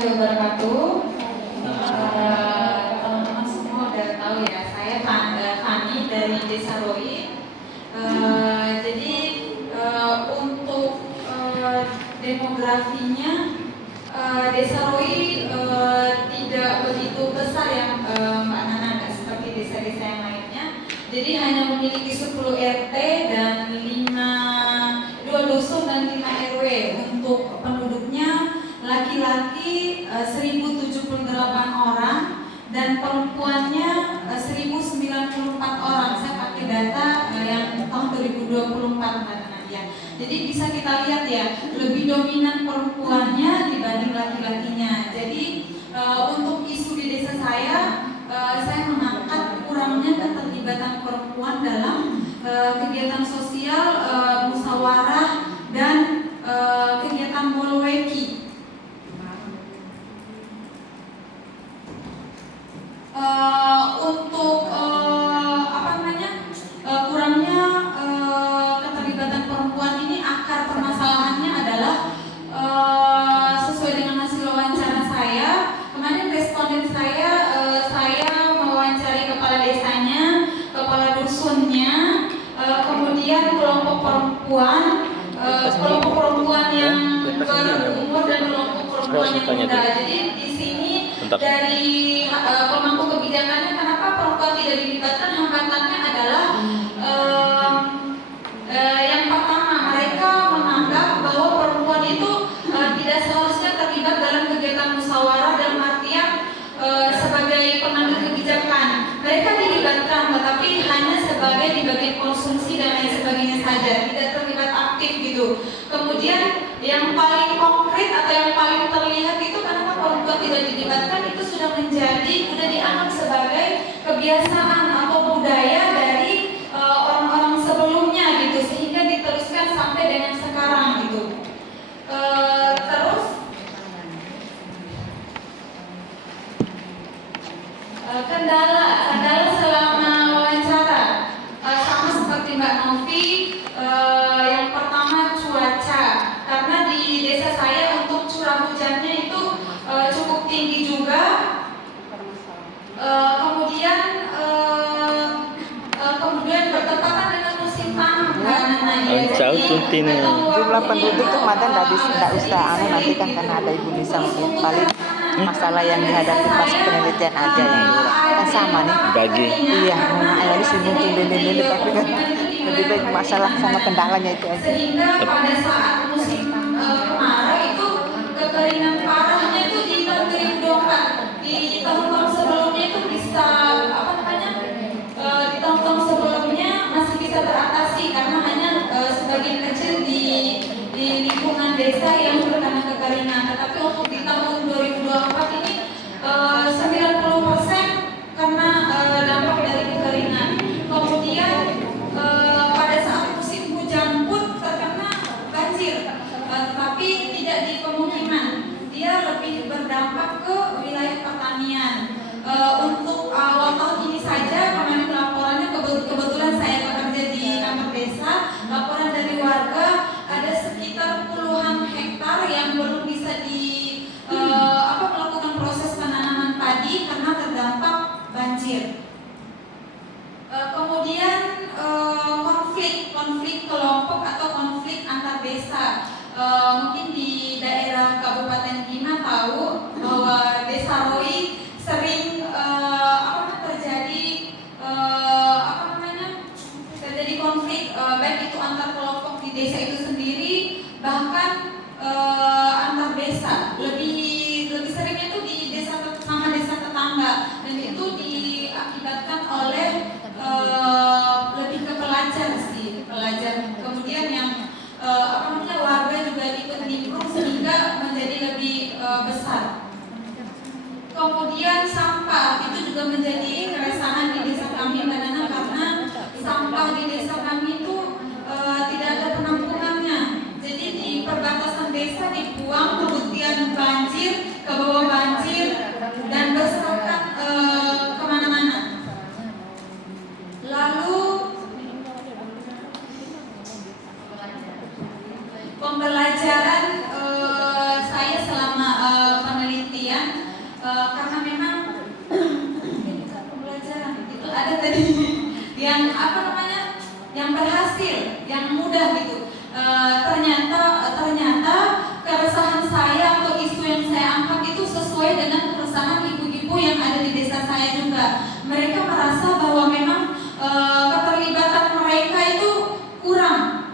warahmatullahi wabarakatuh. Teman-teman semua udah tahu ya, saya Fani dari Desa Roi. Jadi untuk demografinya Desa Roi tidak begitu besar ya Mbak Nana, nggak seperti desa-desa yang lainnya. Jadi hanya memiliki 10 RT dan 2 dusun dan 5 RW. Untuk penduduknya laki-laki 1078 orang dan perempuannya 1094 orang. Saya pakai data yang tahun 2024 ya. Jadi bisa kita lihat ya, lebih dominan perempuannya dibanding laki-lakinya. Jadi untuk isu di desa saya mengangkat kurangnya keterlibatan perempuan dalam kegiatan sosial, musyawarah dan kegiatan bolweki. Untuk kurangnya keterlibatan perempuan ini, akar permasalahannya adalah sesuai dengan hasil wawancara saya kemarin. Responden saya mewawancari kepala desanya, kepala dusunnya, kemudian kelompok perempuan yang berumur dan kelompok perempuan yang muda. Jadi di sini dari pemangku kebijakannya, kenapa perempuan tidak dilibatkan? Hambatannya adalah yang pertama, mereka menganggap bahwa perempuan itu tidak seharusnya terlibat dalam kegiatan musyawarah dalam artian sebagai pengambil kebijakan. Mereka dilibatkan, tetapi hanya sebagai di bagian konsumsi dan lain sebagainya saja, tidak terlibat aktif gitu. Kemudian yang paling konkret atau yang paling terlihat itu kenapa perempuan tidak dilibatkan, itu sudah dianggap sebagai kebiasaan atau budaya dari orang-orang sebelumnya gitu, sehingga diteruskan sampai dengan sekarang gitu. Terus kendala selama wawancara sama seperti Mbak Novi. Yang pertama cuaca, karena di desa saya untuk curah hujannya itu cukup tinggi juga. Kemudian bertepatan dengan musim tanam kan. Jumlah penduduk tuh madan nggak usah nanti kan, karena ada Ibu Nisa mungkin paling masalah yang dihadapi pas penelitian aja ya kan sama nih bagi iya ini sibuk dulu tapi kan lebih baik masalah sama kendalanya itu aja. Sehingga pada saat musim kemarau itu kekeringan parahnya itu di tahun 2024. Di tahun-tahun sebelumnya itu bisa di tahun-tahun sebelumnya masih bisa teratasi karena hanya sebagian kecil di lingkungan desa yang terkena kekeringan. Tetapi untuk di tahun 2024 ini 90% karena dampak dari kekeringan. Kemudian pada saat musim hujan pun terkena banjir, tapi tidak di pemukiman. Dia lebih berdampak ke wilayah pertanian. Untuk awal tahun ini saja kemarin laporannya, kebetulan saya bekerja di kantor desa, laporan dari warga ada sekitar puluhan hektar yang belum bisa melakukan proses penanaman padi karena terdampak banjir. Kemudian konflik kelompok atau konflik antar desa. Mungkin di daerah Kabupaten Bima tahu bahwa Desa Roi sering apa namanya, yang berhasil, yang mudah gitu. Ternyata keresahan saya atau isu yang saya angkat itu sesuai dengan keresahan ibu-ibu yang ada di desa saya juga. Mereka merasa bahwa memang keterlibatan mereka itu kurang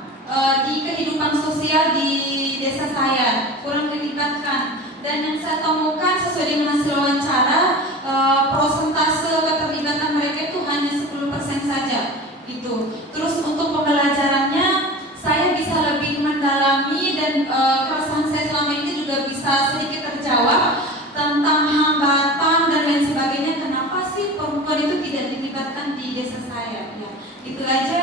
di kehidupan sosial di desa saya, kurang dilibatkan. Dan yang saya temukan sesuai dengan hasil wawancara, prosentase keterlibatan mereka itu hanya 10% saja gitu. Terus untuk pembelajarannya saya bisa lebih mendalami dan keresahan saya selama ini juga bisa sedikit terjawab tentang hambatan dan lain sebagainya. Kenapa sih perempuan itu tidak dilibatkan di desa saya? Ya, itu aja.